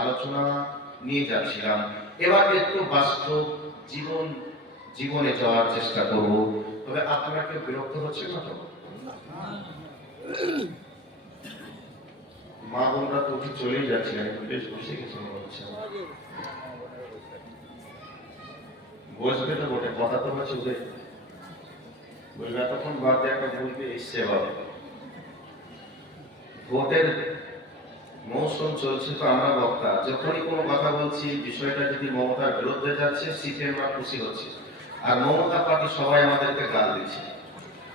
আলোচনা নিয়ে যাচ্ছিলাম। এবার একটু বাস্তব জীবনে যাওয়ার চেষ্টা করব। তবে আপনারা কেউ বিরক্ত হচ্ছে না তো? মা বোনরা তো উঠে চলেই যাচ্ছিলেন, বেশ বসে গেছে মনে হচ্ছে। বসবে তো বটে, কথা তো হচ্ছে বলবে তখন বাদ একটা বলবে এসছে বাবা। ভোটের মৌসুম চলছে, তো আমরা বক্তা যখনই কোনো কথা বলছি বিষয়টা যদি মমতার বিরুদ্ধে যাচ্ছে সিটে আমরা খুশি হচ্ছে, আর মমতা পার্টি সবাই আমাদেরকে গাল দিচ্ছে।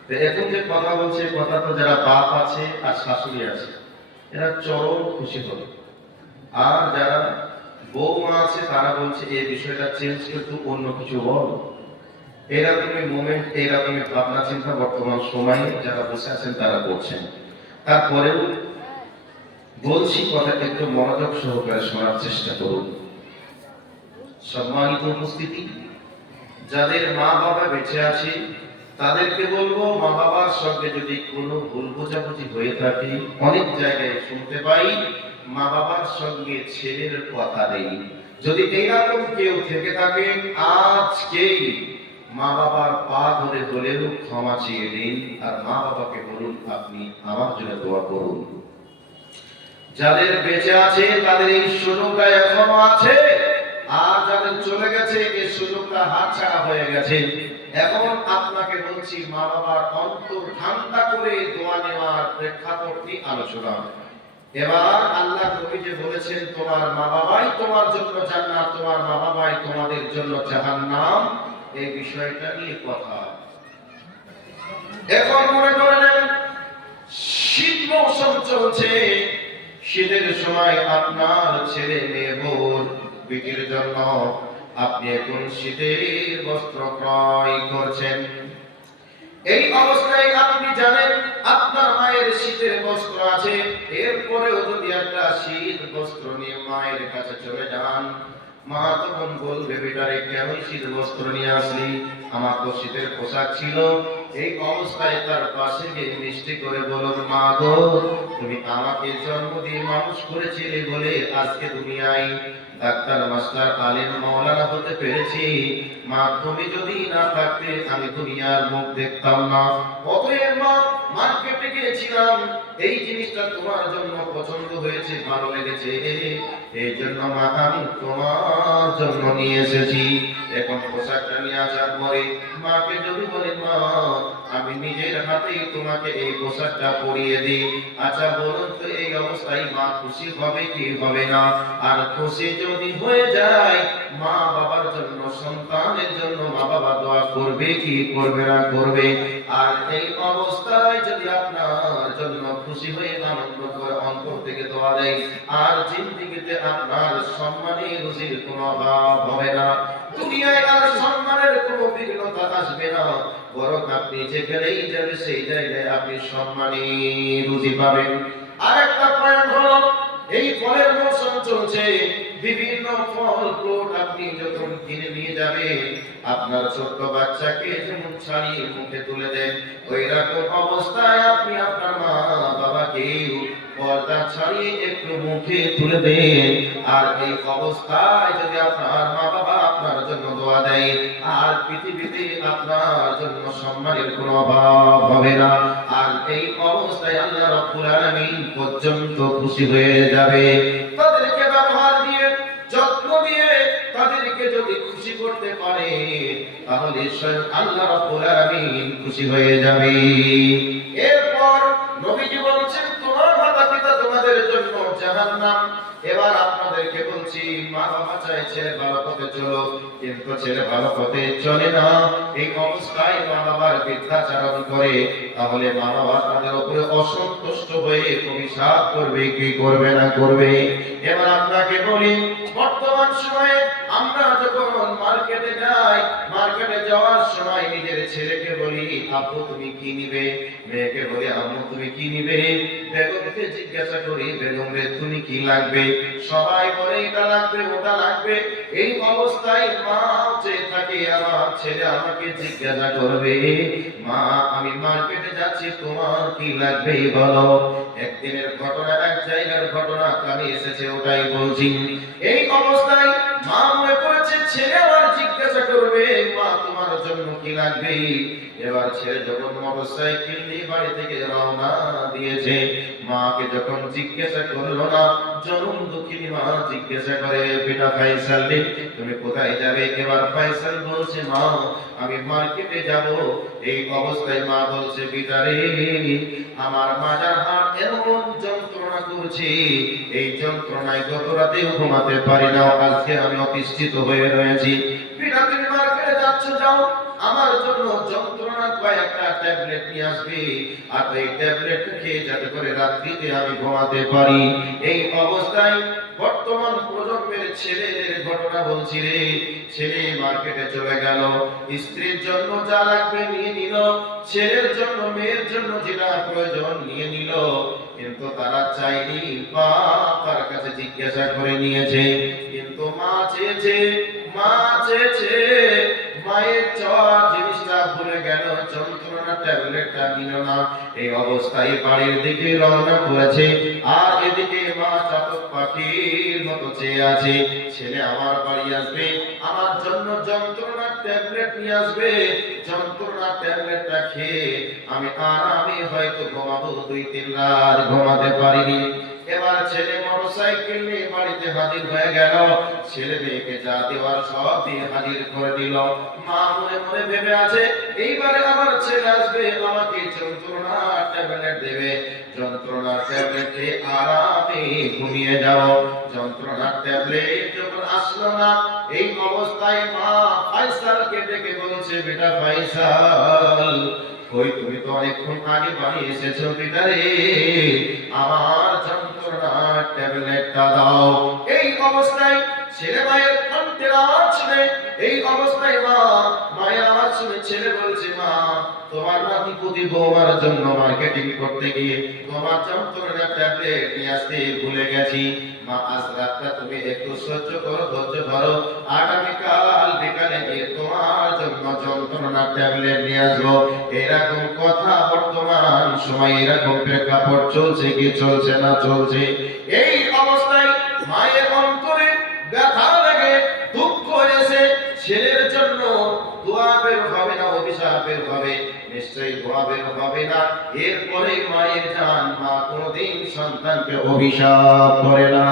তো এখন যে কথা বলছে, কথা তো যারা বাপ আছে আর শাশুড়ি আছে এরা চরম খুশি হবে, আর যারা বৌমা আছে তারা বলছে এই বিষয়টা চেঞ্জ কিন্তু অন্য কিছু বল। এরকমই মোমেন্ট, এরকমই ভাবনা চিন্তা বর্তমান সময়ে যারা বসে আছেন তারা করছেন। তারপরেও বলছি, কথাটা একটু মনোযোগ সহকারে শোনার চেষ্টা করুন। সম্মানিত উপস্থিতি, যাদের মা বাবা বেঁচে আছে তাদেরকে বলবো, মা বাবার সঙ্গে যদি কোনো ভুল বোঝাবুঝি হয়ে থাকে, অনেক জায়গায় শুনতে পাই মা বাবার সঙ্গে ছেলের কথা নেই। যদি এইরকম কেউ থেকে থাকেন, আজকেই মা বাবার পা ধরে হলেও ক্ষমা চেয়ে দিন, আর মা বাবাকে বলুন আপনি আমার জন্য দোয়া করুন। যাদের বেঁচে আছে তাদের এই সুযোগটা এখনো আছে, আর যাদের চলে গেছে এই সুযোগটা হাতছাড়া হয়ে গেছে। এখন আপনাকে বলছি, মা বাবার অন্তর ঠান্ডা করে দোয়া নেওয়ার প্রেক্ষাপট নিয়ে আলোচনা। এবার আল্লাহ নবী যে বলেছেন তোমার মা বাবাই তোমার জন্য জান্নাত, তোমার মা বাবাই তোমাদের জন্য জাহান্নাম, এই বিষয়টা নিয়ে কথা। এখন মনে করেন শীত মৌসুম চলছে, শীতের সময় আপনার ছেলে মেয়ে বোন বিক্রির জন্য আপনি এখন শীতের বস্ত্র ক্রয় করছেন। এই অবস্থায় আপনি জানেন আপনার মায়ের শীতের বস্ত্র আছে, এরপরেও যদি একটা শীত বস্ত্র নিয়ে মায়ের কাছে চলে যান, মা তখন বলবে বেটারে কেন শীত বস্ত্র নিয়ে আসলি, আমার তো শীতের পোশাক ছিল। এই অবস্থায় তার পাশে গিয়ে মিষ্টি করে বলুন, মা গো তুমি আমাকে জন্ম দিয়ে মানুষ করেছিলে বলে আজকে দুনিয়ায় ডাক্তার মাস্টার আলেম মাওলানা হতে পেরেছি। মা তুমি যদি না থাকতে আমি দুনিয়ার মুখ দেখতাম না। অতএব মা মার্কেটে গিয়েছিলাম, এই জিনিসটা তোমার জন্য পছন্দ হয়েছে, ভালো লেগেছে, এই জন্য মা আমি তোমার জন্য নিয়ে এসেছি। এখন পোশাকটা নিয়ে আসার পরে মাকে যদি বলে মা আমি নিজের হাতেই তোমাকে এই পোশাকটা পরিয়ে দিই, আচ্ছা বলুন তো এই অবস্থায় মা খুশি হবে কি হবে না? আর খুশি যদি হয়ে যায়, মা বাবার জন্য সন্তানের জন্য মা বাবা দোয়া করবে কি করবে না? করবে। আর এই অবস্থায় যদি আপনার জন্য খুশি হয়ে আনন্দ করে অন্তর থেকে দোয়া দেয়, আর জিন্দেগিতে আপনার সম্মানে রুজির কোনো অভাব হবে না, দুনিয়ায় আর সম্মানের কোনো বিঘ্নতা আসবে না, বরং আপনি যেখানেই যাবেন সেই জায়গায় আপনি সম্মানী রুজি পাবেন। আরেকটা পয়েন্ট হলো, এই ফলের মৌসুম চলছে, বিভিন্ন ফল ফ্রুট আপনি যখন কিনে নিয়ে যাবেন, আপনার ছোট্ট বাচ্চাকে যেমন ছাড়িয়ে মুখে তুলে দেন, ওই রকম অবস্থায় আপনি আপনার মা বাবাকে পর্দা ছাড়িয়ে একটু মুখে তুলে দেন। আর এই অবস্থায় যদি আপনার মা বাবা আপনার জন্য দোয়া দেয়, আর পৃথিবীতে আপনার জন্য সম্মানের কোনো অভাব হবে না। আর এই অবস্থায় আল্লাহ রাব্বুল আলামিন পর্যন্ত খুশি হয়ে যাবে। তাদেরকে ব্যবহার দিয়ে, যত্ন দিয়ে তাদেরকে যদি খুশি করতে পারে, তাহলে স্বয়ং আল্লাহ রাব্বুল আলামিন খুশি হয়ে যাবে। এরপর নবীজি বলছেন তোমার মাতা পিতা তোমাদের জন্য জাহান্নাম। এবার আপনাদেরকে বলছি, মা বাবা চায় ছেলে ভালো পথে চলো, কিন্তু ছেলে ভালো পথে চলে না, এই অবস্থায় মা বাবার বৃদ্ধাচারণ করে, তাহলে মা বাবা তাদের উপরে অসন্তুষ্ট হয়ে অভিশাপ করবে কি করবে না? করবে। এবার আপনাকে বলি, বর্তমান সময়ে আমরা যখন মার্কেটে যাই, মার্কেটে যাওয়ার সময় নিজের ছেলেকে বলি আপু তুমি কি নিবে, মেয়েকে বলি আম্মু তুমি কি নিবে, বেগমকে জিজ্ঞাসা করি বেগম রে তুমি কি লাগবে, সবাই বলে এটা লাগবে ওটা লাগবে। এই অবস্থায় মা চেয়ে থাকে আমার ছেলে আমাকে জিজ্ঞাসা করবে, মা আমি মার্কেটে যাচ্ছি তোমার কি লাগবে বলো। একদিনের ঘটনা, এক জায়গার ঘটনা কানে এসেছে, ওটাই বলছি। এই অবস্থায় মা মনে করেছে ছেলে আমার জিজ্ঞাসা করবে মা তোমার জন্য কি লাগবে। এবার ছেলে যখন মোটরসাইকেল নিয়ে বাড়ি থেকে রওনা দিয়েছে, মাকে যখন জিজ্ঞাসা করলো না, জনম দুঃখিনী মা জিজ্ঞাসা করে বেটা ফাইসাল রে তুমি কোথায় যাবে। এবার ফাইসাল বলছে মা আমি মার্কেটে যাব। এই অবস্থায় মা বলছে বেটা রে আমার মাজার হাত এমন যন্ত্রণা করছে, এই যন্ত্রণায় গত রাতে ঘুমাতে পারি না, আজকে আমি অতিষ্ঠিত হয়ে রয়েছি। বেটা তুমি মার্কেটে যাচ্ছ যাও, আমার জন্য যন্ত্রণার কয়েকটা ট্যাবলেট নিয়ে আসবে, আর এই ট্যাবলেট খেয়ে যাতে করে রাত্রিতে আমি ঘুমাতে পারি। এই অবস্থায় বর্তমান প্রজন্মের ছেলেদের ঘটনা বলছি রে। ছেলে মার্কেটে চলে গেল, স্ত্রীর জন্য যা লাগবে নিয়ে নিল, ছেলের জন্য মেয়ের জন্য যেটা প্রয়োজন নিয়ে নিল, কিন্তু তারা চাইনি মা তার কাছে জিজ্ঞাসা করে নিয়েছে। কিন্তু মা চেয়েছে, মা চেয়েছে, মায়ের চাওয়া জিনিসটা ভুলে গেল, যন্ত্রণা ট্যাবলেটটা নিল না। এই অবস্থায় বাড়ির দিকে রওনা করেছে, আর এদিকে মা চাতক পাখির মতো চেয়ে আছে ছেলে আমার বাড়ি আসবে, আমার জন্য যন্ত্রণা ট্যাবলেট নিয়ে আসবে, যন্ত্রণা ট্যাবলেটটা খেয়ে আমি আরামে হয়তো ঘুমাবো, 2-3 রাত ঘুমাতে পারিনি। এবার ছেলে মোটরসাইকেল নিয়ে বাড়িতে হাজির হয়ে গেল, ছেলে মেয়েকে যা দেওয়ার সব দিয়ে হাজির করে দিল। মা মনে মনে ভেবে আছে এইবারে আমার ছেলে আসবে, আমাকে যন্ত্রণা ট্যাবলেট দেবে, যন্ত্রণা ট্যাবলেট খেয়ে আরামে ঘুমিয়ে যাব। যন্ত্রণা ট্যাবলেট যখন আসলো না, এই অবস্থায় মা ফাইসালকে ডেকে বলছে বেটা ফাইসাল কই তুমি তো অনেকক্ষণ আগে বাড়ি এসেছো বেটা রে, আমার যন্ত্রণা ট্যাবলেটটা দাও। এই অবস্থায় ছেলে মায়ের কণ্ঠের আওয়াজ শুনে, এই অবস্থায় মা মায়ের আওয়াজ শুনে ছেলে বলছে মা তোমার নাতিপুতি বৌমার জন্য মার্কেটিং করতে গিয়ে তোমার যন্ত্রণা ট্যাবলেট নিয়ে আসতে ভুলে গেছি। মা আজ রাতটা তুমি একটু সহ্য করো, ধৈর্য ধরো, আগামীকাল বিকালে গিয়ে তোমার জন্য যন্ত্রণা ট্যাবলেট নিয়ে আসবো। এরকম কথা বর্তমান সময় এরকম প্রেক্ষাপট চলছে কি চলছে না চলছে। এই অবস্থায় মায়ের অন্তরে ব্যথা লাগে, দুঃখ হয়েছে, ছেলের জন্য দোয়া বের হবে না অভিশাপ বের হবে, নিশ্চয়ই দোয়া বের হবে না। এরপরে মায়ের জান, মা কোনদিন সন্তানকে অভিশাপ করে না।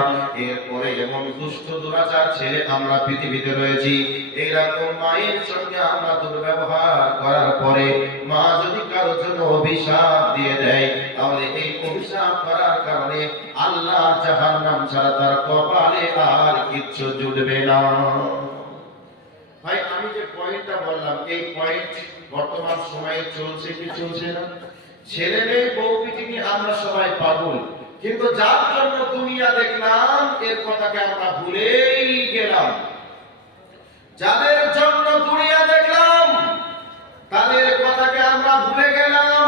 এরপরে এমন দুষ্ট দুরাচার ছেলে আমরা পৃথিবীতে রয়েছি, এইরকম মায়ের সঙ্গে আমরা দুর্ব্যবহার করার পরে মা যদি কারোর জন্য অভিশাপ দিয়ে দেয়, তাহলে এই অভিশাপ করার কারণে আল্লাহ জাহান্নাম ছাড়া তার কপালে আর কিচ্ছু জুটবে না। ভাই আমি যে পয়েন্টটা বললাম, এই পয়েন্ট বর্তমান সময়ে চলছে কি চলছে না? ছেলে মেয়ে বউ পিটি নিয়ে আমরা সবাই পাগল, কিন্তু যার জন্য দুনিয়া দেখলাম এর কথাকে আমরা ভুলেই গেলাম। যাদের জন্য দুনিয়া দেখলাম তাদের কথাকে আমরা ভুলে গেলাম।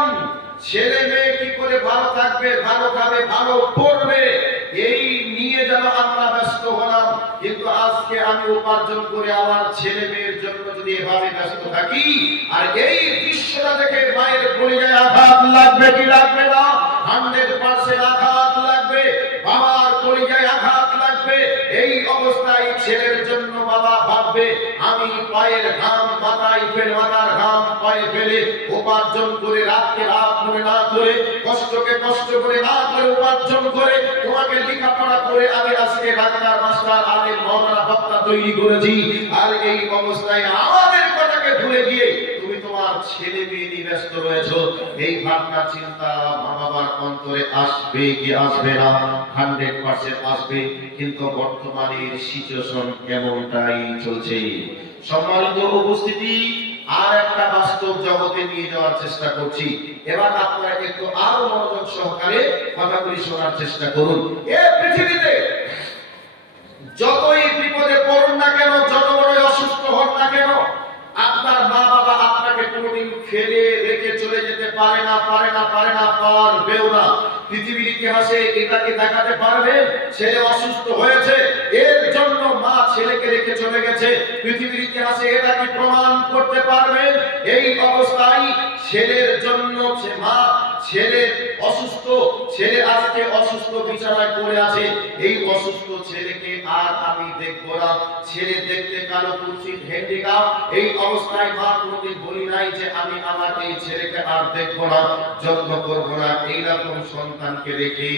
ছেলে মেয়ে কি করে ভালো থাকবে, ভালো খাবে, ভালো পড়বে, এই নিয়ে যেন আমরা ব্যস্ত হলাম। কিন্তু আজকে আমি উপার্জন করে আমার ছেলে মেয়ের জন্য যদি এভাবে ব্যস্ত থাকি, আর এই দৃশ্যটা দেখে মায়ের কলিজায় আঘাত লাগবে কি লাগবে না? 100% আঘাত লাগবে, বাবার কলিজায় আঘাত লাগবে। এই অবস্থায় ছেলের জন্য বাবা ভাববে আমি পায়ের ঘাম মাথায় ফেলে, মাথার ঘাম পায়ে ফেলে উপার্জন করে, রাতকে রাত মনে না করে, কষ্টকে কষ্ট করে না করে উপার্জন করে তোমাকে লেখাপড়া করে আমি আজকে ডাক্তার, মাস্টার, আলেম, মাওলানা, বক্তা তৈরি করেছি। আর এই অবস্থায় আমাদের কথাকে ভুলে গিয়ে তুমি তোমার ছেলে মেয়ে নিয়ে ব্যস্ত রয়েছো। এই ভাবনা চিন্তা মা বাবার অন্তরে আসবে কি আসবে না? 100% আসবে। কিন্তু বর্তমানে সিচুয়েশন এমনটাই চলছে। সম্মানিত উপস্থিতি, আর একটা বাস্তব জগতে নিয়ে যাওয়ার চেষ্টা করছি। এবার আপনারা একটু আরো মনোযোগ সহকারে কথাগুলি শোনার চেষ্টা করুন। এই পৃথিবীতে যতই বিপদে পড়ুন না কেন, যত বড়ই অসুস্থ হন না কেন, আপনার মা বাবা আপনাকে কোনোদিন ফেলে রেখে চলে যেতে পারে না, পারবেও না। পৃথিবীর ইতিহাসে এটাকে দেখাতে পারবে ছেলে অসুস্থ হয়েছে, এর জন্য মা ছেলেকে রেখে চলে গেছে? পৃথিবীর ইতিহাসে এটা কি প্রমাণ করতে পারবে? এই অবস্থায় ছেলের জন্য মা, ছেলে অসুস্থ, ছেলে আজকে অসুস্থ বিছানায় পড়ে আছে, এই অসুস্থ ছেলেকে আর আমি দেখবো না, ছেলে দেখতে কালো, কুৎসিত, হ্যান্ডিক্যাপ, এই অবস্থায় মা কোনোদিন বলি নাই যে আমি আমার এই ছেলেকে আর দেখবো না, যত্ন করবো না। এইরকম সন্তানকে রেখে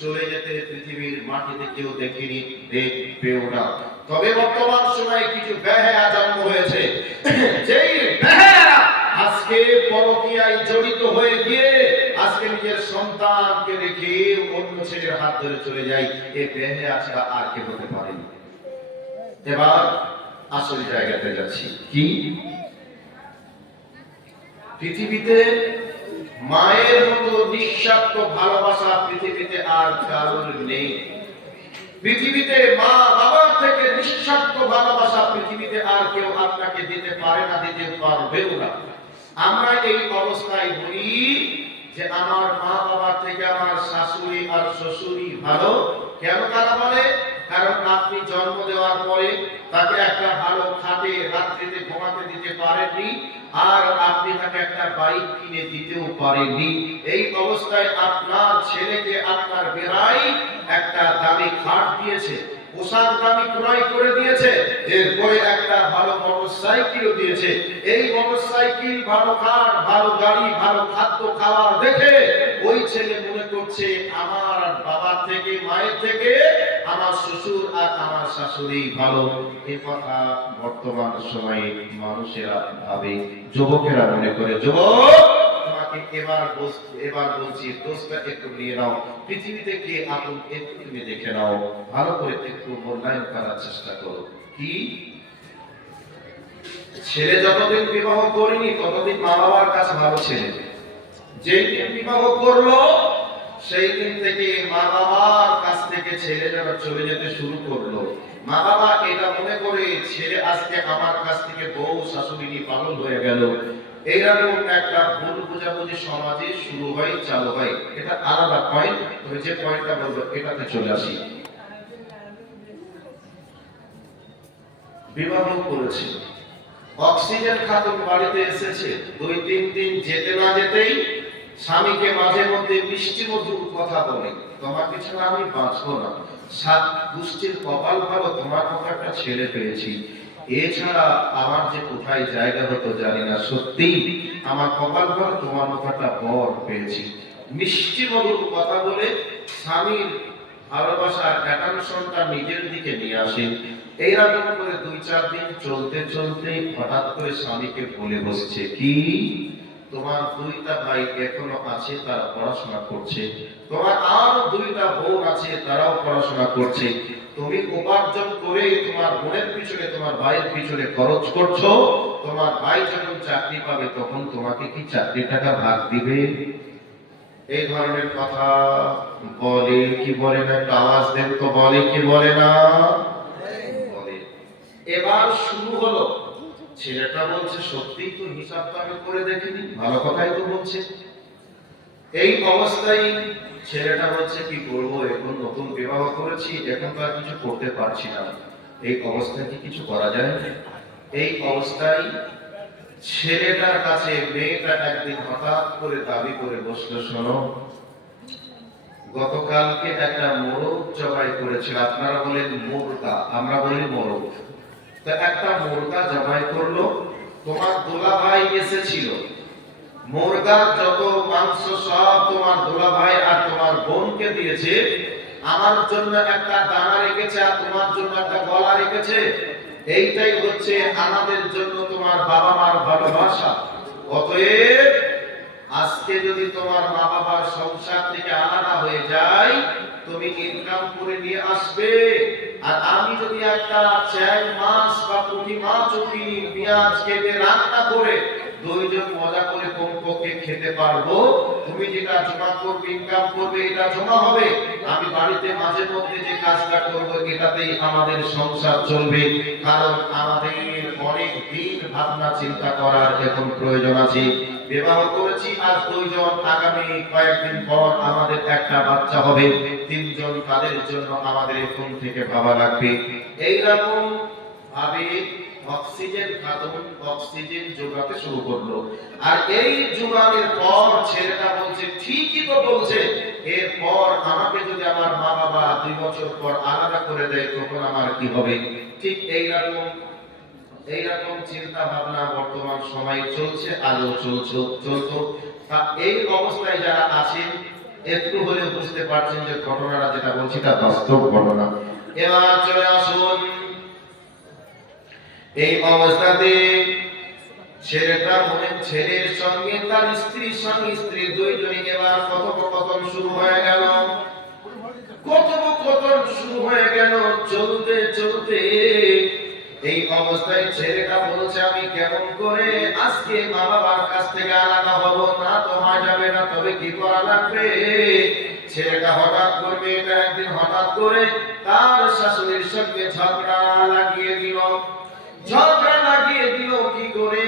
চলে যেতে পৃথিবীর মাটিতে কেউ দেখিনি, দেখবেও না। তবে বর্তমান সময়ে কিছু বেহায়া জন্ম হয়েছে, যেই বেহায়ারা আজকে পরকীয়ায় জড়িত হয়ে গিয়ে আজকে নিজের সন্তানকে রেখে অন্য ছেলের হাত ধরে চলে যায়, এই বেহায়া ছাড়া আর কে হতে পারে? এবার আসল জায়গাতে যাচ্ছি। কি পৃথিবীতে মায়ের মতো নিঃস্বার্থ ভালোবাসা পৃথিবীতে আর কারোর নেই। পৃথিবীতে মা বাবার থেকে নিঃস্বার্থ ভালোবাসা পৃথিবীতে আর কেউ আপনাকে দিতে পারে না, দিতে পারবেও না। আমরা এই অবস্থায় বলি যে আমার মা বাবার থেকে আমার শাশুড়ি আর শ্বশুরই ভালো। কেন তারা বলে? কারণ আপনি জন্ম দেওয়ার পরে তাকে একটা ভালো খাটে রাত্রিতে ঘুমাতে দিতে পারেননি, আর আপনি তাকে একটা বাইক কিনে দিতেও পারেননি। এই অবস্থায় আপনার ছেলেকে আপনার বেড়াই একটা দামি খাট দিয়েছে, পোশাক দামি ক্রয় করে দিয়েছে, এরপরে একটা ভালো মোটরসাইকেলও দিয়েছে। এই মোটরসাইকেল, ভালো খাট, ভালো গাড়ি, ভালো খাদ্য খাবার দেখে ওই ছেলে মনে করছে আমার বাবার থেকে, মায়ের থেকে আমার শ্বশুর আর আমার শাশুড়ি ভালো। এ কথা বর্তমান সময়ে মানুষেরা ভাবে, যুবকেরা মনে করে। যুবক, তোমাকে এবার বলছি, দোষটা একটু নিয়ে নাও, পৃথিবীতে কে আপন একটু তুমি দেখে নাও, ভালো করে একটু মূল্যায়ন করার চেষ্টা করো। কি ছেলে যতদিন বিবাহ করেনি ততদিন মা বাবার কাছে ভালো ছেলে, যেই দিন বিবাহ করলো সেই দিন থেকে মা বাবার কাছ থেকে ছেলে যখন চলে যেতে শুরু করলো, মা বাবা এটা মনে করে ছেলে আজকে আমার কাছ থেকে বউ শাশুড়ি পাগল হয়ে গেল। এইরকম একটা ভুল বোঝাবুঝি সমাজে শুরু হয়, চালু হয়। এটা আলাদা পয়েন্ট, তবে যে পয়েন্টটা বলবো এটাতে চলে আসি। বিবাহ করেছে, অক্সিজেন খাতুন বাড়িতে এসেছে, 2-3 দিন যেতে না যেতেই স্বামীকে মাঝে মধ্যে মিষ্টি মধুর কথা বলে, তোমাকে ছাড়া আমি বাঁচবো না, 7 গোষ্ঠীর কপাল ভালো, তোমার মতো একটা ছেলে পেয়েছি, এছাড়া আমার যে কোথায় জায়গা হতো জানি না, সত্যি আমার কপাল ভালো, তোমার মতো একটা বর পেয়েছি। মিষ্টি মধুর কথা বলে স্বামীর ভালোবাসার অ্যাটেনশনটা নিজের দিকে নিয়ে আসে। এইরকম করে 2-4 দিন চলতে চলতে হঠাৎ করে স্বামীকে বলে বসছে, কি তোমার 2টা ভাই এখনো আছে, তারা পড়াশোনা করছে, তোমার আরো 2টা বোন আছে, তারাও পড়াশোনা করছে, তুমি উপার্জন করে তোমার বোনের পিছনে, তোমার ভাইয়ের পিছনে খরচ করছো, তোমার ভাই যখন চাকরি পাবে তখন তোমাকে কি চাকরি টাকা ভাগ দিবে? এই ধরনের কথা বলে কি বলে না? আওয়াজ দেন তো, বলে কি বলে না? বলে। এবার শুরু হলো, ছেলেটা বলছে সত্যি তো, হিসাবটা আমি করে দেখিনি, ভালো কথাই তো বলছে। এই অবস্থায় ছেলেটা বলছে কি করবো, এখন নতুন বিবাহ করেছি, এখন তো আর কিছু করতে পারছি না, এই অবস্থায় কি কিছু করা যায়? এই অবস্থায় ছেলেটার কাছে মেয়েটা একদিন হঠাৎ করে দাবি করে বসলো, শোনো, গতকালকে একটা মোরগ জবাই করেছিল, আপনারা বলেন মুরগা, আমরা বলি মোরগ, তা একটা মুরগা জবাই করলো, তোমার দুলাভাই এসেছিল, মুরগার যত মাংস সব তোমার দুলাভাই আর তোমার বোনকে দিয়েছে, আমার জন্য একটা দানা রেখেছে আর তোমার জন্য একটা গলা রেখেছে, এইটাই হচ্ছে আমাদের জন্য তোমার বাবা মার ভালোবাসা। অতএব আজকে যদি তোমার মা বাবার সংসার থেকে আলাদা হয়ে যায়, তুমি ইনকাম করে নিয়ে আসবে, আর আমি যদি একটা চ্যাং মাছ বা পুঁটি মাছ কি পেঁয়াজ কেটে রান্না করে 2 জন মজা করে কমপক্ষে খেতে পারবো, তুমি যেটা জমা করবে, ইনকাম করবে, এটা জমা হবে, আমি বাড়িতে মাঝে মধ্যে যে কাজটা করবো এটাতেই আমাদের সংসার চলবে। কারণ আমাদের অনেক দিন ভাবনা চিন্তা করার এখন প্রয়োজন আছে। বিবাহ করেছি আজ 2 জন, আগামী কয়েকদিন পর আমাদের একটা বাচ্চা হবে, 3 জন, তাদের জন্য আমাদের এখন থেকে ভাবা লাগবে। এইরকম ভাবে অক্সিজেন খাতুন অক্সিজেন যোগাতে শুরু করলো। আর এই যোগানোর পর ছেলেটা বলছে, ঠিকই তো বলছে, এরপর আমাকে যদি আমার মা বাবা 2 বছর পর আলাদা করে দেয় তখন আমার কি হবে। ঠিক এইরকম চিন্তা ভাবনা বর্তমান সময়ে চলছে, আজও চলতো। এই অবস্থায় যারা আছেন একটু হলেও বুঝতে পারছেন যে ঘটনাটা যেটা বলছি তা বাস্তব ঘটনা। এবার চলে আসুন, এই অবস্থাতে ছেলের সঙ্গে তার স্ত্রীর সঙ্গে স্ত্রী দুইজনই এবার কথোপকথন শুরু হয়ে গেল। কথোপকথন শুরু হয়ে গেল, চলতে চলতে এই অবস্থায় ছেলেটা বলছে, আমি কেমন করে আজকে মা বাবার কাছ থেকে আলাদা হব, না তো হওয়া যাবে না, তবে কি করা লাগবে। ছেলেটা হঠাৎ করবে একদিন হঠাৎ করে তার শাশুড়ির সঙ্গে ঝগড়া লাগিয়ে দিল। কি করে,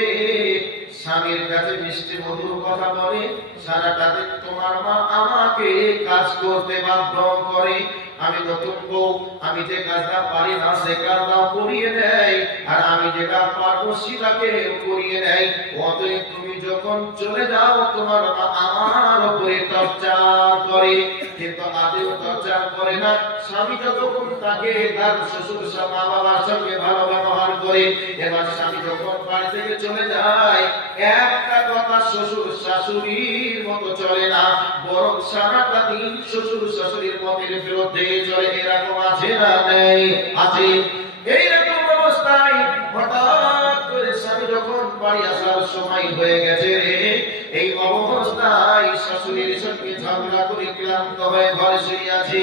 স্বামীর কাছে মিষ্টি মধুর কথা বলে, সারাটা দিন তোমার মা আমাকে কাজ করতে বাধ্য করে, আমি নতুন বউ, আমি যে কাজটা পারি না সে কাজটা করিয়ে দেয়, আর আমি যেটা পারবো সেটাকে করিয়ে দেয়। অতএব তুমি যখন চলে যাও তোমার মা আমার উপরে টর্চার করে, কিন্তু আদেও টর্চার করে না। স্বামী যতক্ষণ তাকে তার শ্বশুর মা বাবার সঙ্গে ভালো ব্যবহার করে, এবার স্বামী যখন বাড়ি থেকে চলে যায় একটা কথা শ্বশুর শাশুড়ির মতো চলে না, বরং সারাটা দিন শ্বশুর শাশুড়ির মতের বিরুদ্ধে চলে। এরকম আছে না নেই? আছে। এইরকম অবস্থায় হঠাৎ করে স্বামী যখন বাড়ি আসার সময় হয়ে গেছে রে, এই অবস্থায় শাশুড়ির সঙ্গে ঝগড়া করে ক্লান্ত হয়ে ঘরে শুয়ে আছে,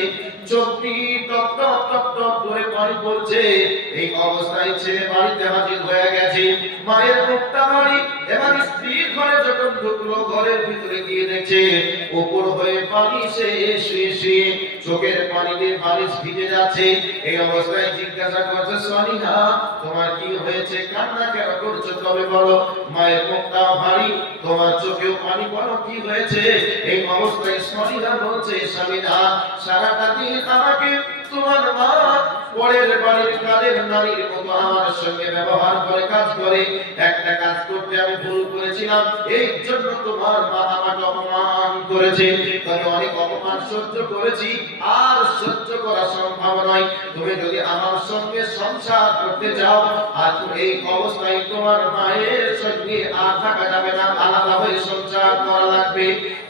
চোখটি টপ টপ টপ টপ করে পানি পড়ছে। এই অবস্থায় ছেলে বাড়িতে হাজির হয়ে গেছে, মায়ের মুখটা বাড়ি। এবার স্ত্রী ঘরে যখন ঢুকলো, ঘরের ভিতরে গিয়ে দেখছে উপর হয়ে বালিশে শুয়ে শুয়ে চোখের পানিতে বালিশ ভিজে যাচ্ছে। এই অবস্থায় জিজ্ঞাসা করছে, সোনিহা তোমার কি হয়েছে, কান্না কেন করছো, তবে বলো। মায়ের মুখটাও ভারী, তোমার চোখেও পানি, বলো কি হয়েছে। এই অবস্থায় সোনিহা বলছে, স্বামীরা সারাটা দিন আমাকে তোমার মা পরের বাড়ির কাজের নারীর মতো আমার সঙ্গে ব্যবহার করে কাজ করে, একটা কাজ করতে আমি ভুল করেছিলাম, এই জন্য তোমার মা আমাকে অপমান করেছে। তবে অনেক অপমান সহ্য করেছি, আর সহ্য করা সম্ভব নয়। তুমি যদি আমার সঙ্গে সংসার করতে চাও, আর এই অবস্থায় তোমার মায়ের সঙ্গে আর থাকা যাবে না, আলাদা হয়ে সংসার করা লাগবে।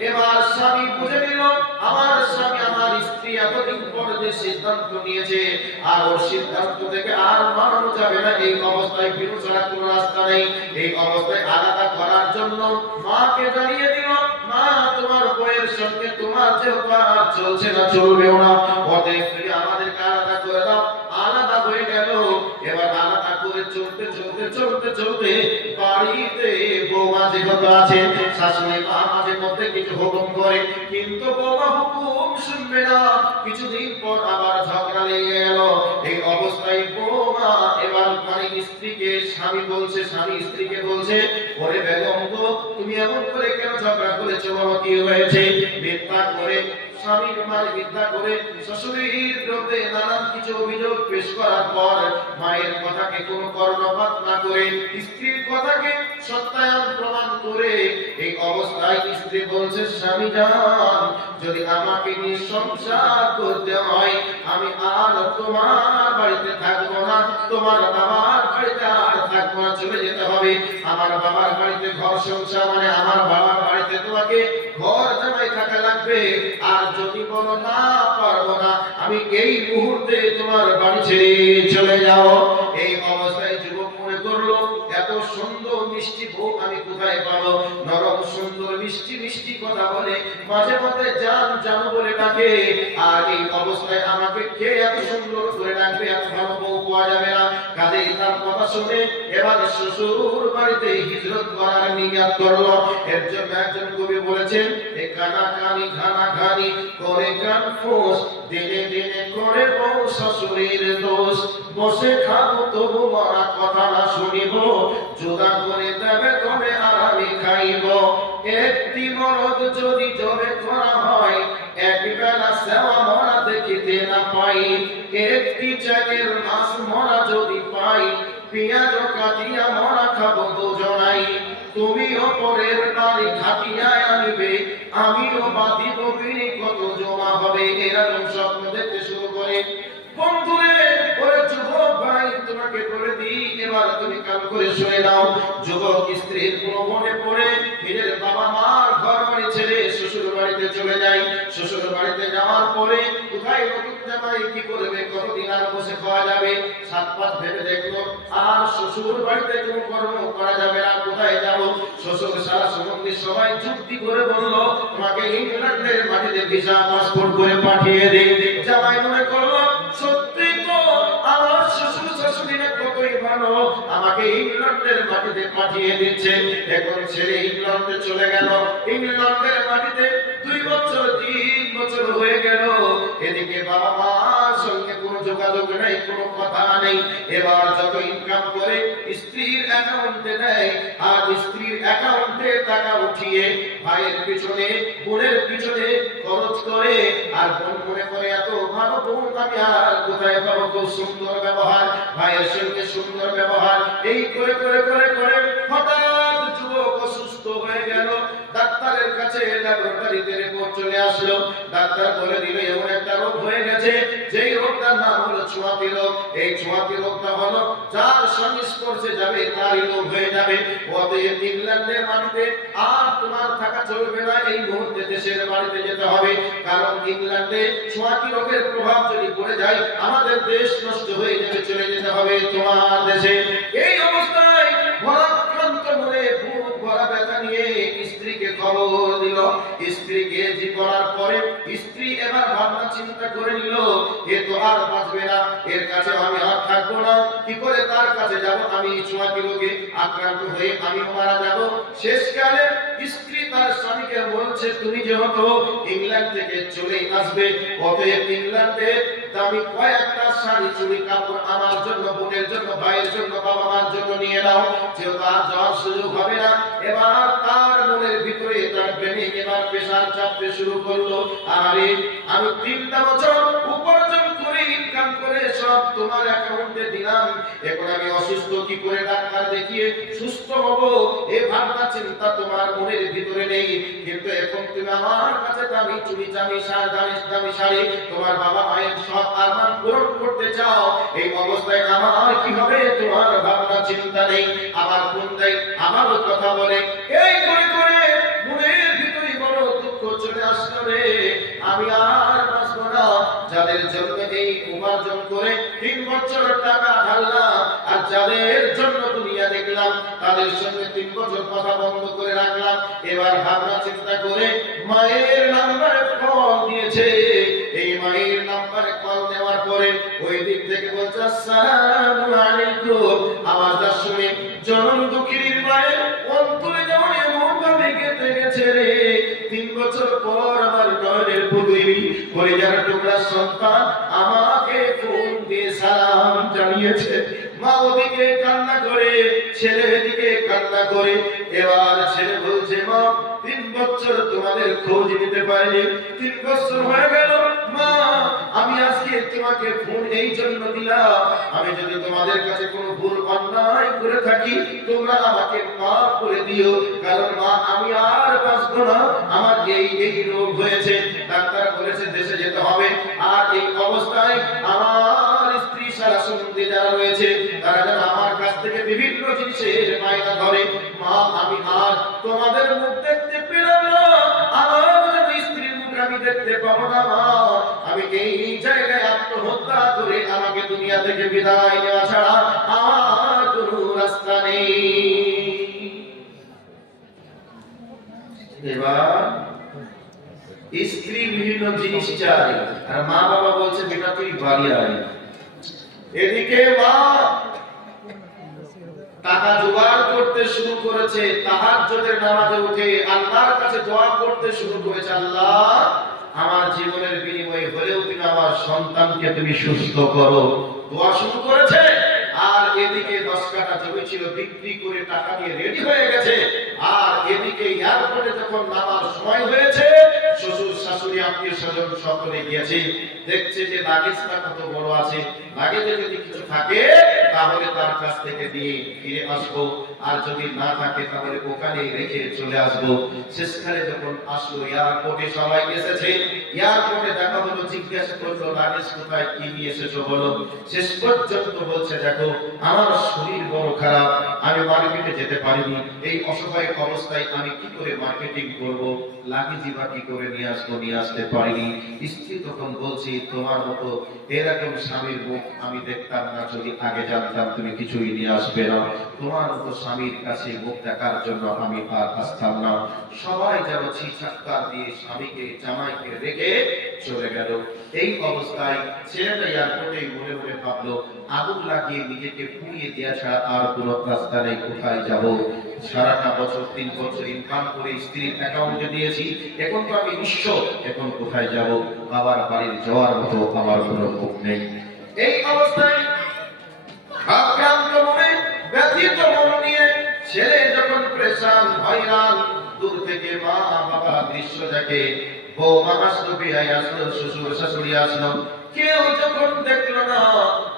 এবার স্বামী বুঝে নিল আমার স্বামী আমার স্ত্রী এতদিন পরে যে সিদ্ধান্ত নিয়েছে, আর ওর সিদ্ধান্ত থেকে আর মানানো যাবে না। এই অবস্থায় ফিরে ছাড়া কোনো রাস্তা নেই। এই অবস্থায় আলাদা করার জন্য মাকে জানিয়ে দিল, মা তোমার বউয়ের সঙ্গে তোমার যে আর চলছে না, চলবেও না, অতএব তুমি আমাদেরকে আলাদা করে দাও। আলাদা হয়ে গেল। এবার আলাদা করে চলতে চলতে চলতে চলতে বাড়িতে বৌমা যেহেতু আছে, শাশুড়ি মা মাঝে মধ্যে কিছু হুকুম করে, কিন্তু বৌমা হুকুম শুনবে না। কিছুদিন পর আবার ঝগড়া লেগে গেল। এই অবস্থায় বৌমা এবার স্ত্রীকে, স্বামী স্ত্রীকে বলছে, ওরে বেগম গো, তুমি এমন করে কেন ঝগড়া করেছো, বাবা কি হয়েছে। মিথ্যা করে স্বামীর মায়ের মিথ্যা করে শ্বশুরের বিরুদ্ধে নানান কিছু অভিযোগ পেশ করার পর মায়ের কথাকে কোনো কর্ণপাত না করে স্ত্রীর কথাকে সত্যায়ন প্রমাণ করে এই অবস্থায় স্ত্রী বলছে, স্বামী জান, যদি আমাকে নিয়ে সংসার করতে হয় আমি আর তোমার বাড়িতে থাকবো না, তোমার বাবার বাড়িতে আর থাকবো না, চলে যেতে হবে। আমার বাবার বাড়িতে ঘর সংসার মানে আমার বাবার বাড়িতে তোমাকে ঘর জামাই থাকা লাগবে। আর যদি বলো না পারবো না, আমি এই মুহূর্তে তোমার বাড়ি ছেড়ে চলে যাও। এই অবস্থায় যুবক মনে করলো, এত সুন্দর মিষ্টি বউ আমি কোথায় পাবো। নরম সুন্দর মিষ্টি মিষ্টি কথা বলে মাঝে মধ্যে জান জানো বলে ডাকে, আর এই অবস্থায় আমাকে কে এত সুন্দর করে ডাকবে, এত ভালো বউ পাওয়া যাবে না। কাজেই তার কথা শুনে এবার শ্বশুর বাড়িতে হিজরত করার নিয়ত করলো। এর জন্য একজন কবি বলেছেন, এ কানাকানি ঘানাঘানি করে কান ফোঁস, দিনে দিনে করে বউ শ্বশুরের দোষ, বসে খাবো তবু মরা কথা না শুনিব, জোদা করে দেবে তবে আর আমি খাইব। একটি মরদ যদি জবে করা হয়, এক বেলা সেবা মরা দেখিতে না পাই। একটি চাকের মাছ মরা যদি পাই, পেঁয়াজ কাটিয়া মরা খাবো দুজনাই। তুমিও পরের বাড়ি খাটিয়া আনিবে, আমিও বাঁধিব বিড়ি, কত জমা হবে। এরকম স্বপ্ন দেখতে শুরু করে। বন্ধুরে, ওরে যুবক ভাই, তোমাকে বলে দিই, এবার তুমি কান করে শুনে নাও। যুবক স্ত্রীর প্রলোভনে পড়ে নিজের বাবা মার ঘর বাড়ি ছেড়ে শ্বশুর বাড়িতে চলে যায়। শ্বশুর বাড়িতে যাওয়ার পরে কোথায় নতুন জামাই কি করবে, কতদিন আর বসে খাওয়া যাবে। সাত পাঁচ ভেবে দেখলো আর শ্বশুর বাড়িতে কোনো কর্ম করা যাবে না, কোথায় যাব। শ্বশুর সারা সম্বন্ধে সবাই চুক্তি করে বললো, তোমাকে ইংল্যান্ডের মাটিতে ভিসা পাসপোর্ট করে পাঠিয়ে দিই। জামাই মনে করলো, সত্যি তো আমার শ্বশুর শাশুড়িরা কতই ভালো, আমাকে ইংল্যান্ডের মাটিতে পাঠিয়ে দিচ্ছে। এখন ছেলে ইংল্যান্ডে চলে গেল। ইংল্যান্ডের মাটিতে 2 বছর 3 বছর হয়ে গেল। এদিকে বাবা মার সঙ্গে কোনো যোগাযোগ নেই, কোনো কথা নেই। এবার যত ইনকাম করে স্ত্রীর অ্যাকাউন্টে দেয়, আর স্ত্রীর অ্যাকাউন্টে টাকা উঠিয়ে ভাইয়ের পিছনে বোনের পিছনে খরচ করে। আর বোন মনে করে, এত ভালো বোন আমি আর কোথায় পাবো, খুব সুন্দর ব্যবহার, ভাইয়ের সঙ্গে সুন্দর ব্যবহার। এই করে করে করে করে হঠাৎ যুবক অসুস্থ হয়ে গেল। ডাক্তারের কাছে ল্যাবরেটরিতে রিপোর্ট চলে আসলো। ডাক্তার বলে দিল, এমন একটা রোগ হয়ে গেছে, যেই রোগটার নাম হলো ছোঁয়াতি রোগ। এই ছোঁয়াতি রোগটা হলো যার সংস্পর্শে যাবে তারই রোগ হয়ে যাবে। অতএব ইংল্যান্ডের মাটিতে আর তোমার থাকা চলবে না, এই মুহূর্তে দেশের বাড়িতে যেতে হবে। কারণ ইংল্যান্ডে ছোঁয়াতি রোগের প্রভাব যদি পড়ে যায়, আমাদের দেশ নষ্ট হয়ে যাবে, চলে যেতে হবে তোমার দেশে। এই অবস্থায় ভরাক্রান্ত মনে বুক ভরা ব্যথা নিয়ে স্ত্রীকে খবর দিল। স্ত্রীকে বলার পরে স্ত্রী এবার ভাবনা চিন্তা করে নিল, এ তো আর বাঁচবে না, এর কাছে আমি আর থাকবো না। কি করে তার কাছে যাব, আমি ছোঁয়াতি রোগে আক্রান্ত হয়ে আমি মারা যাব। শেষকালে স্ত্রী তার স্বামীকে বলছে, তুমি যেহেতু ইংল্যান্ড থেকে চলে আসবে, অতএব ইংল্যান্ডে দামি কয়েকটা শাড়ি চুড়ি কাপড় আমার জন্য, বোনের জন্য, ভাইয়ের জন্য, বাবা মার জন্য নিয়ে নাও। যেহেতু আর যাওয়ার সুযোগ হবে না, এবার তার মনের ভিতরে তার প্রেমে এবার প্রেসার চাপতে শুরু করলো। আরে আমি 3টা বছর উপার্জন করে ইনকাম করে সব তোমার অ্যাকাউন্টে দিলাম, এখন আমি অসুস্থ, কি করে ডাক্তার দেখিয়ে সুস্থ হব, এই ভাবনা চিন্তা তোমার মনের ভিতরে নেই। কিন্তু এখন তুমি আমার কাছে দামি চুড়ি, দামি শাড়ি, তোমার বাবা মায়ের সব আরমান পূরণ করতে চাও। এই অবস্থায় আমার কি হবে, তোমার ভাবনা চিন্তা নেই। আমার কোন দেয় আমারও কথা বলে। এই করে করে মনের ভিতরে বড় দুঃখ চলে আসলো রে, আমি আর বাঁচবো না। যাদের জন্য এই উপার্জন করে 3 বছর টাকা ঢাললাম, আর যাদের জন্য দুনিয়া দেখলাম, তাদের সঙ্গে 3 বছর কথা বন্ধ করে রাখলাম। এবার ভাবনা চিন্তা করে মায়ের নাম্বারে কল দিয়েছে। এই মায়ের নাম্বারে কল দেওয়ার পরে ওই দিক থেকে বলছে, আসসালামু আলাইকুম। আওয়াজটা শুনে জনম দুঃখীর মায়ের অন্তরে যেমন এমন ভাবে কেঁদে গেছে রে। 3 বছর পর আমার নয়নের পুতুল কলিজার টুকরা সন্তান আমাকে ফোন দিয়ে সালাম জানিয়েছে। মা ওদিকে কান্না করে, ছেলে এদিকে কান্না করে। এবার ছেলে বলছে, মা 3 বছর তোমাদের খোঁজ নিতে পারিনি, 3 বছর হয়ে গেল মা, আমি আজকে তোমাকে ফোন এই জন্য দিলাম, আমি যদি তোমাদের কাছে কোনো ভুল অন্যায় করে থাকি তোমরা আমাকে মাফ করে দিও। কারণ মা আমি আর বাঁচবো না, আমার এই রোগ হয়েছে, ডাক্তার বলেছে দেশে যেতে হবে। আর এই অবস্থায় আমার স্ত্রী সারা সম্বন্ধে যারা রয়েছে তারা যেন আমার কাছ থেকে বিভিন্ন জিনিসের বায়না ধরে। মা আমি আর তোমাদের মুখ দেখতে পেলাম না, আমার যেন স্ত্রীর মুখ আমি দেখতে পাবো না। মা আমি এই জায়গায় আত্মহত্যা করে আমাকে দুনিয়া থেকে বিদায় নেওয়া ছাড়া আমার কোনো রাস্তা নেই। এবার স্ত্রী বিভিন্ন জিনিস চায়, আর মা বাবা বলছে বেটা তুই বাড়ি আয়। এদিকে মা টাকা জোগাড় করতে শুরু করেছে, তাহাজ্জুদের নামাজে উঠে আল্লাহর কাছে দোয়া করতে শুরু করেছে, আল্লাহ আমার জীবনের বিনিময়ে হলেও তুমি আমার সন্তানকে তুমি সুস্থ করো। দোয়া শুরু করেছে, আর এদিকে 10 কাঠা জমি ছিল বিক্রি করে টাকা নিয়ে রেডি হয়ে গেছে। আর এদিকে এয়ারপোর্টে যখন নামার সময় হয়েছে, শ্বশুর শাশুড়ি আত্মীয় স্বজন সকলে গিয়েছে, দেখছে যে লাগেজটা কত বড় আছে, লাগেজে যদি কিছু থাকে তাহলে তার কাছ থেকে দিয়ে ফিরে আসবো, আর যদি না থাকে তাহলে ওখানে রেখে চলে আসবো। শেষকালে যখন আসলো এয়ারপোর্টে সবাই এসেছে, এয়ারপোর্টে দেখা হলো, জিজ্ঞাসা করলো লাগেজ কোথায়, কি নিয়ে এসেছো বলো। শেষ পর্যন্ত বলছে দেখো আমার শরীর বড় খারাপ, আমি মার্কেটে যেতে পারিনি, এই অসহায় অবস্থায় আমি কি করে মার্কেটিং করব, লাগেজই বা কি করে নিয়ে আসবো, নিয়ে আসতে পারিনি। স্ত্রী তখন বলছি তোমার মতো এরকম স্বামীর মুখ আমি দেখতাম না যদি আগে জানতাম তুমি কিছুই নিয়ে আসবে না। তোমার মতো স্বামীর কাছে মুখ দেখার জন্য আমি আর আসতাম না। সবাই যেন ছিছাক্কার দিয়ে স্বামীকে জামাইকে রেখে চলে গেল। এই অবস্থায় ছেলেটা এয়ারপোর্টে মনে মনে ভাবলো আগুন লাগিয়ে নিজেকে পুড়িয়ে দেওয়া ছাড়া আর কোনো রাস্তা নেই, কোথায় যাব। সারাটা বছর 3 বছর ইনকাম করে স্ত্রীর অ্যাকাউন্টে দিয়েছি, এখন তো আমি নিঃস্ব, এখন কোথায় যাব, বাবার বাড়ির যাওয়ার মতো আমার কোনো মুখ নেই। এই অবস্থায় আক্রান্ত মনে, ব্যথিত মন নিয়ে ছেলে যখন প্রেশান হয়রান, দূর থেকে মা বাবা দৃশ্য দেখে, বৌমা আসলো, বিয়াই আসলো, শ্বশুর শাশুড়ি আসলো, কেউ যখন দেখলো না,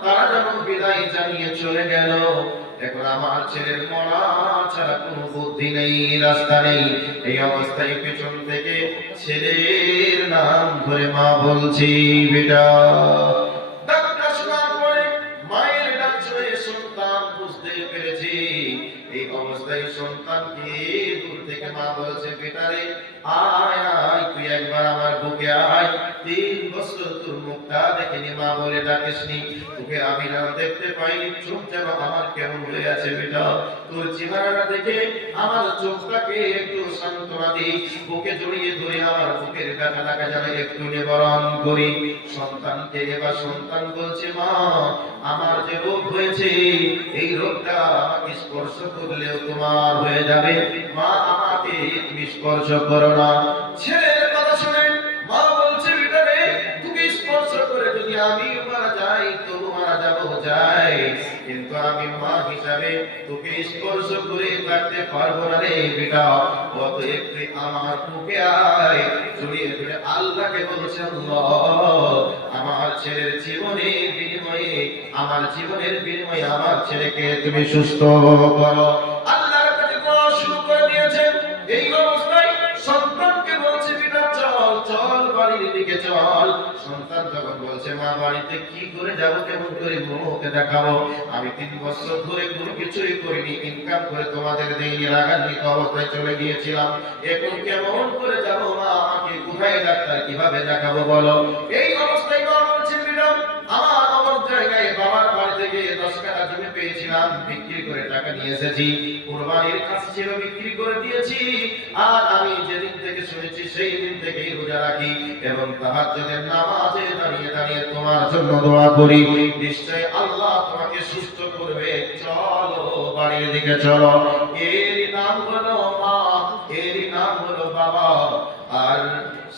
তারা যখন বিদায় জানিয়ে চলে গেল, এখন আমার ছেলের মরা ছাড়া কোনো বুদ্ধি নেই, রাস্তা নেই। এই অবস্থায় পেছন থেকে ছেলের নাম ধরে মা বলছি বেটা। ডাকটা শোনার পরে মায়ের ডাক শুনে সন্তান বুঝতে পেরেছি। এই অবস্থায় সন্তানকে দূর থেকে মা বলছে বেটারে আয় আয়, তুই একবার আমার বুকে আয়, 3 বছর তোর মুখটা দেখিনি, মা বলে ডাকিসনি, তোকে আমি না দেখতে পাইনি, চোখ যেন আমার কেমন হয়ে আছে বেটা, তোর চেহারাটা দেখে আমার চোখটাকে একটু সান্ত্বনা দিই, বুকে জড়িয়ে ধরে আমার বুকের ব্যথাটাকে যেন একটু নিবারণ করি। সন্তানকে এবার সন্তান বলছে মা আমার যে রোগ হয়েছে, এই রোগটা আমাকে স্পর্শ করলেও তোমার হয়ে যাবে, মা আমাকে তুমি স্পর্শ করো না। ছেলের কথা শুনে মা বলছে বেটা রে, তুমি স্পর্শ করে যদি আমি মারা যাই তো মারা যাবো যাই, কিন্তু আমি মা হিসাবে তোকে স্পর্শ করে থাকতে পারবো না রে বেটা, অতএব তুই আমার বুকে আয়। জড়িয়ে ধরে আল্লাহকে বলছে আল্লাহ আমার ছেলের জীবনের বিনিময়ে, আমার জীবনের বিনিময়ে আমার ছেলেকে তুমি সুস্থ করো। আল্লাহর কাছে দোয়া শুরু করে দিয়েছেন। এই অবস্থায় সন্তানকে বলছে বেটা চল চল বাড়ির দিকে চল। সন্তান যখন বলছে মা বাড়িতে কি করে যাব, কেমন করে মুখে দেখাবো, আমি 3 বছর ধরে কোনো কিছুই করিনি, ইনকাম করে তোমাদের দেইনি, রাগান্বিত অবস্থায় চলে গিয়েছিলাম, এখন কেমন করে যাব মা, আমাকে কোথায় ডাক্তার কিভাবে দেখাবো বলো। এই অবস্থায় মা বলছে বেটা আমার অমর জায়গায় বাবার বাড়ি থেকে 10 কাঠা জমি পেয়েছিলাম, বিক্রি করে টাকা নিয়ে এসেছি, কুরবানির কাজ ছিল বিক্রি করে দিয়েছি, আর আমি যেদিন থেকে শুনেছি সেই দিন থেকেই রোজা রাখি এবং তাহাজ্জুদের নামাজে দাঁড়িয়ে দাঁড়িয়ে তোমার জন্য দোয়া করি, নিশ্চয় আল্লাহ তোমাকে সুস্থ করবে, চলো বাড়ির দিকে চলো। এর নাম হলো মা, এর নাম হলো বাবা। আর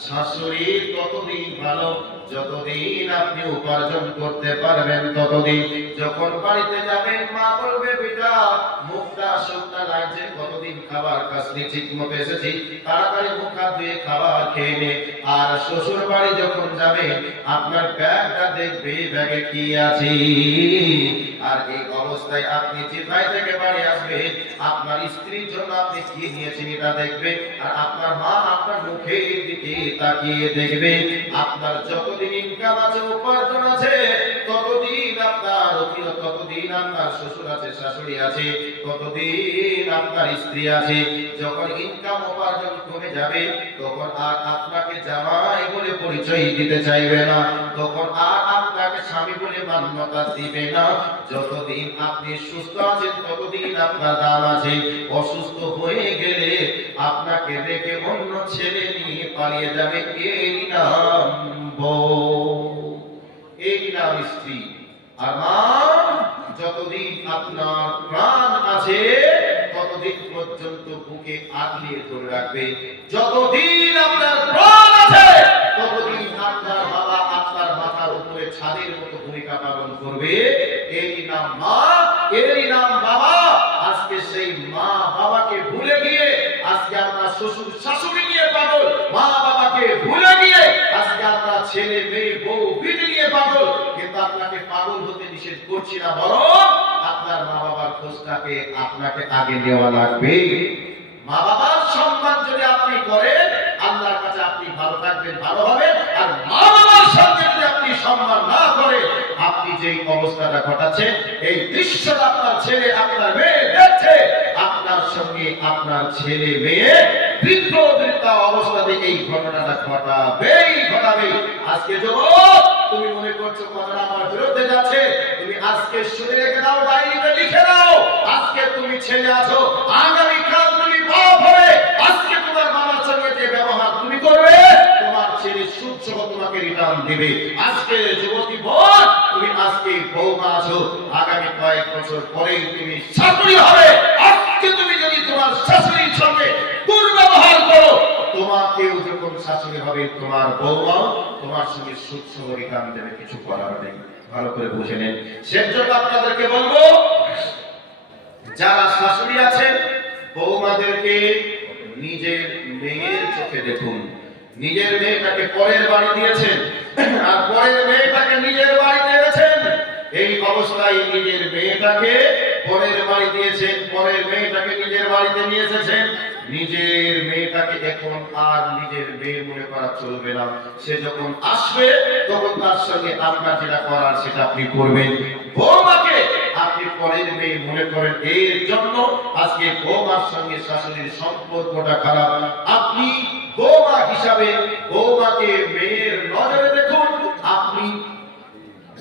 শাশুড়ি ততদিন ভালো যতদিন আপনি উপার্জন করতে পারবেন ততদিন। যখন বাড়িতে যাবেন মা বলবে বেটা মুখটা শুকনা লাগছে, কতদিন খাবার খাসনি, ঠিক মতো এসেছি, তাড়াতাড়ি মুখ হাত ধুয়ে খাবার খেয়ে নে। আর শ্বশুর বাড়ি যখন যাবে আপনার ব্যাগটা দেখবে ব্যাগে কি আছে, আর এই অবস্থায় আপনি চিন্তায় থেকে বাড়ি আসবে, আপনার স্ত্রীর জন্য আপনি কি নিয়েছেন এটা দেখবে, আর আপনার মা আপনার মুখের দিকে তাকিয়ে দেখবে। আপনার যতদিন ইনকাম আছে উপার্জন আছে ততদিন আপনার অধীন, ততদিন আপনার শ্বশুর আছে শাশুড়ি আছে, ততদিন আপনার স্ত্রী আছে। যখন ইনকাম উপার্জন কমে যাবে তখন আর আপনাকে জামাই বলে পরিচয় দিতে চাইবে না, তখন আর আপনাকে স্বামী বলে মান্যতা দিবে না। যতদিন আপনি সুস্থ আছেন ততদিন আপনার দাম আছে। অসুস্থ হয়ে গেলে আপনাকে রেখে অন্য ছেলে নিয়ে পালিয়ে যাবে, এই নাম বউ, এই নাম স্ত্রী। আর মা যতদিন আপনার প্রাণ আছে ততদিন পর্যন্ত বুকে আগলিয়ে ধরে রাখবে। যতদিন আপনার প্রাণ আছে ততদিন আপনার বাবা আপনার মাথার উপরে ছাদের মতো ভূমিকা পালন করবে। এই নাম মা, এরই নাম বাবা। আজকে সেই মা বাবাকে ভুলে গিয়ে আজকে আপনার শ্বশুর শাশুড়ি নিয়ে পাগল, মা বাবাকে ভুলে গিয়ে আজকে আপনার ছেলে মেয়ে বউ বিটি নিয়ে পাগল। কিন্তু আপনাকে পাগল হতে নিষেধ করছি না, বরং আপনার মা বাবার খোঁজটাকে আপনাকে আগে নেওয়া লাগবে। মা বাবার সম্মান যদি আপনি করেন আল্লাহর কাছে আপনি ভালো থাকবেন, ভালো হবেন। আর মা বাবার সঙ্গে যদি আপনি সম্মান না করেন, আপনি যেই অবস্থাটা ঘটাচ্ছেন, এই দৃশ্যটা আপনার ছেলে আপনার মেয়ে দেখছে, আপনার সঙ্গে আপনার ছেলে মেয়ে বৃদ্ধ বৃদ্ধা অবস্থাতে এই ঘটনাটা ঘটাবে। আজকে যুবক তুমি মনে করছো কথাটা আমার বিরুদ্ধে যাচ্ছে, তুমি আজকে শুনে রেখে দাও, ডায়েরিতে লিখে দাও। আজকে তুমি ছেলে আছো, আগামী কাল তুমি বাপ হবে। আজকে তোমার বাবার সঙ্গে যে ব্যবহার তুমি করবে, তোমার ছেলে সুদ সহ তোমাকে রিটার্ন দিবে। আজকে যুবতী বোন, তুমি আজকে বৌমা আছো, আগামী কয়েক বছর পরে তুমি শাশুড়ি হবে। আজকে তুমি যদি তোমার শাশুড়ির সঙ্গে দুর্ব্যবহার করো, তোমাকেও যখন শাশুড়ি হবে তোমার বৌমা তোমার সঙ্গে সুদ সহ রিটার্ন দেবে, কিছু করার নেই। ভালো করে বুঝে নেন। সেজন্য আপনাদেরকে বলবো, যারা শাশুড়ি আছেন বৌমাদেরকে নিজের মেয়ের চোখে দেখুন। নিজের মেয়েটাকে পরের বাড়ি দিয়েছেন আর পরের মেয়েটাকে নিজের বাড়িতে এনেছেন। এই অবস্থায় নিজের মেয়েটাকে পরের বাড়ি দিয়েছেন, পরের মেয়েটাকে নিজের বাড়িতে নিয়ে এসেছেন। নিজের মেয়েটাকে এখন আর নিজের মেয়ে মনে করা চলবে না। সে যখন আসবে তখন তার সঙ্গে আপনার যেটা করার সেটা আপনি করবেন। বৌমাকে আপনি পরের মেয়ে মনে করেন, এর জন্য আজকে বৌমার সঙ্গে শাশুড়ির সম্পর্কটা খারাপ। আপনি বৌমা হিসাবে বৌমাকে মেয়ের নজরে দেখুন। আপনি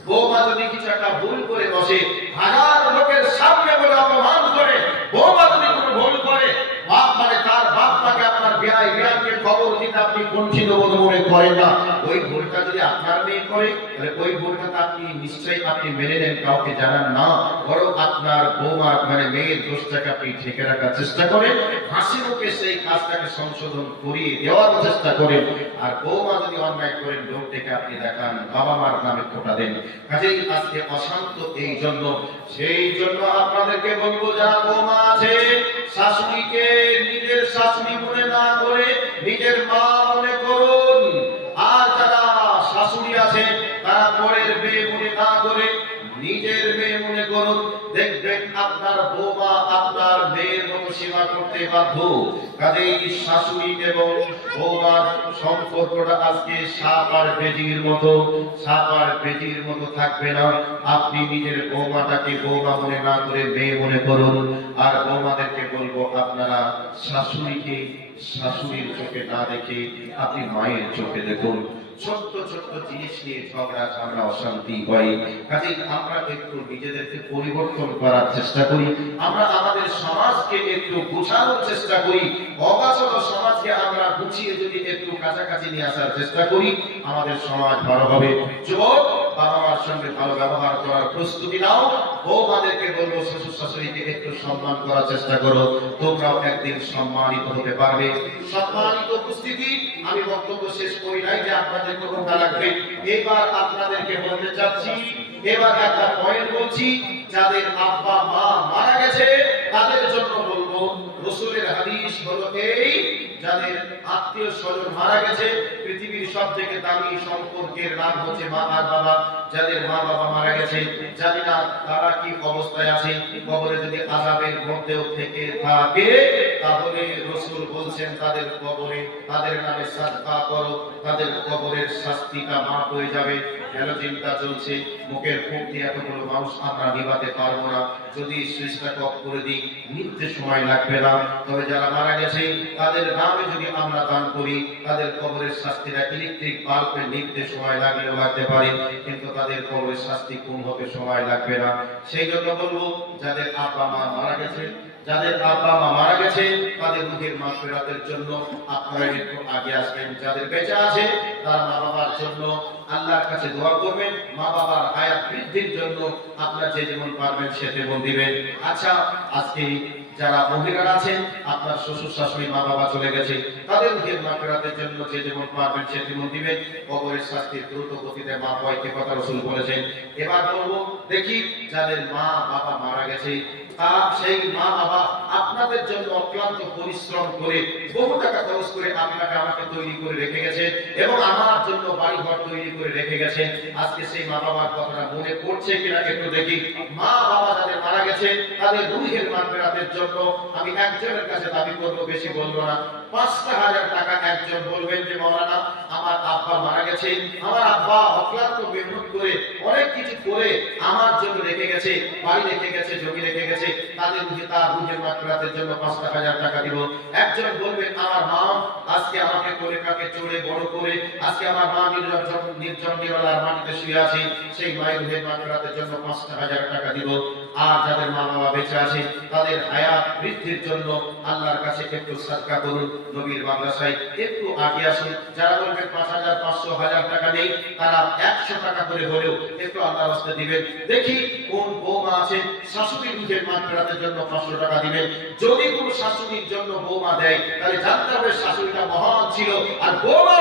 বৌমা যদি কিছু একটা ভুল করে বসে, হাজার লোকের সামনে বলে অপমান করে, বৌমা যদি কোনো ভুল করে, বাপ মানে তার বাপটাকে আপনার বিয়াইকে খবর দিতে আপনি কুণ্ঠিত বোধ মনে করেন না। ওই ভুলটা যদি আপনার মেয়ে করে, তাহলে ওই ভুলটা আপনি নিশ্চয়ই আপনি মেনে নেন, কাউকে জানান না, বরং আপনার বৌমা মানে মেয়ের দোষটাকে আপনি ঢেকে রাখার চেষ্টা করেন, হাসি মুখে সেই কাজটাকে সংশোধন করিয়ে দেওয়ার চেষ্টা করেন। আর বৌমা যদি অন্যায় করেন, লোকটাকে আপনি দেখান, বাবা মার নামে খোটা দেন। কাজেই আজকে অশান্ত এই জন্য, সেই জন্য আপনাদেরকে বলবো, যারা বৌমা আছে শাশুড়িকে নিজের শাশুড়ি মনে না করে নিজের মা মনে করুন। আর যারা শাশুড়ি আছে তারা পরের মেয়ে মনে না করে নিজের মেয়ে মনে করুন। দেখবেন আপনার বৌমা আপনার মেয়ের মতো সেবা করতে বাধ্য। কাজেই শাশুড়ি এবং বৌমার সম্পর্কটা আজকে সাপ আর বেজির মতো থাকবে না। আপনি নিজের বৌমাটাকে বৌমা মনে না করে মেয়ে মনে করুন। আর বৌমাদেরকে বলবো, আপনারা শাশুড়িকে শাশুড়ির চোখে না দেখে আপনি মায়ের চোখে দেখুন। ছোট্ট ছোট্ট জিনিস নিয়ে ঝগড়া ঝামেলা অশান্তি হয়। কাজেই আমরা একটু নিজেদেরকে পরিবর্তন করার চেষ্টা করি, আমরা আমাদের সমাজকে একটু গুছানোর চেষ্টা করি। অগাছালো সমাজকে আমরা গুছিয়ে যদি একটু কাছাকাছি নিয়ে আসার চেষ্টা করি, আমাদের সমাজ ভালো হবে। যুবক, বাবা মার সঙ্গে ভালো ব্যবহার করার প্রস্তুতি নাও। বৌমাদেরকে বলবো, শ্বশুর শাশুড়িকে একটু সম্মান করার চেষ্টা করো, তোমরাও একদিন সম্মানিত হতে পারবে। সম্মানিত উপস্থিতি, আমি বক্তব্য শেষ করি নাই যে আপনাদের কথা লাগবে। এবার আপনাদেরকে বলতে চাচ্ছি, এবার একটা পয়েন্ট বলছি, যাদের আব্বা মা মারা গেছে তাদের জন্য বলবো, রাসূলের হাদিস হলো এই, যাদের আত্মীয় স্বজন মারা গেছে, পৃথিবীর সবথেকে দামি সম্পর্কের নাম হচ্ছে মা আর বাবা। যাদের মা বাবা মারা গেছে, জানি না তারা কি অবস্থায় আছে, কবরে যদি আযাবের মধ্যেও থেকে থাকে, তাহলে রাসূল বলছেন তাদের কবরে তাদের নামে সাদকা করো, তাদের কবরের শাস্তিটা মাফ হয়ে যাবে। হ্যালোজিনটা চলছে, মুখের ফুঁক দিয়ে এতগুলো মানুষ আমরা নিভাতে পারবো না। যদি সুইচটা অফ করে দিই, নিতে সময় লাগবে না। তবে যারা মারা গেছে তাদের নামে যদি আমরা দান করি, তাদের কবরের শাস্তিটা ইলেকট্রিক বাল্বে নিতে সময় লাগলেও লাগতে পারে, কিন্তু তাদের কবরের শাস্তি কম হতে সময় লাগবে না। সেই জন্য বলবো, যাদের আব্বা মা মারা গেছে, যাদের আব্বা মা মারা গেছে তাদের রুহের মাগফিরাতের জন্য আপনারা একটু আগে আসবেন। যাদের বেঁচে আছে তারা মা বাবার জন্য আল্লাহর কাছে দোয়া করবেন, মা বাবার হায়াত বৃদ্ধির জন্য আপনারা যে যেমন পারবেন সে তেমন দিবেন। আচ্ছা, আজকে যারা মহিলারা আছেন, আপনার শ্বশুর শাশুড়ি মা বাবা চলে গেছে, তাদের রুহের মাগফিরাতের জন্য যে যেমন পারবেন সে তেমন দিবেন। কবরের শাস্তি দ্রুত গতিতে মাপ হয়, এ কথা রাসূল বলেছেন। এবার বলবো, দেখি যাদের মা বাবা মারা গেছে, তার সেই মা বাবা আপনাদের জন্য অক্লান্ত পরিশ্রম করে বহু টাকা খরচ করে আপনাকে আমাকে তৈরি করে রেখে গেছে এবং আমার জন্য বাড়ি ঘর তৈরি করে রেখে গেছে। আজকে সেই মা বাবার কথাটা মনে পড়ছে কিনা একটু দেখি। মা বাবা যাদের মারা গেছে তাদের রুহের মাগফিরাতের জন্য আমি একজনের কাছে দাবি করব, বেশি বলবো না, ৫,০০০ টাকা একজন বলবেন যে মাওলানা আমার আব্বা মারা গেছে, আমার আব্বা অক্লান্ত মেহনত করে অনেক কিছু করে আমার জন্য রেখে গেছে, বাড়ি রেখে গেছে, জমি রেখে গেছে, তাদের রুহে তার রুহের মাগফিরাতের জন্য ৫,০০০ টাকা দিব। একজন বলবেন আমার মা আজকে আমাকে কোলে কাকে চড়ে বড় করে, আজকে আমার মা নির্জন নিরালার মাটিতে শুয়ে আছে, সেই মায়ের রুহের মাগফিরাতের জন্য ৫,০০০ টাকা দিব। আর যাদের মা বাবা বেঁচে আছে তাদের হায়াত বৃদ্ধির জন্য আল্লাহর কাছে একটু সাদকা করুন, নবীর মাদ্রাসায় একটু আগে আসুন। যারা বলবেন ৫,০০০, ৫০০, ১,০০০ টাকা নেই, তারা ১০০ টাকা করে হলেও একটু আল্লাহর রাস্তায় দিবেন। দেখি কোন বৌমা আছে শাশুড়ির রুহের মাগফিরাতের জন্য ৫০০ টাকা দিবেন। যদি কোনো শাশুড়ির জন্য বৌমা দেয়, তাহলে জানতে হবে শাশুড়িটা মহান ছিল আর বৌমা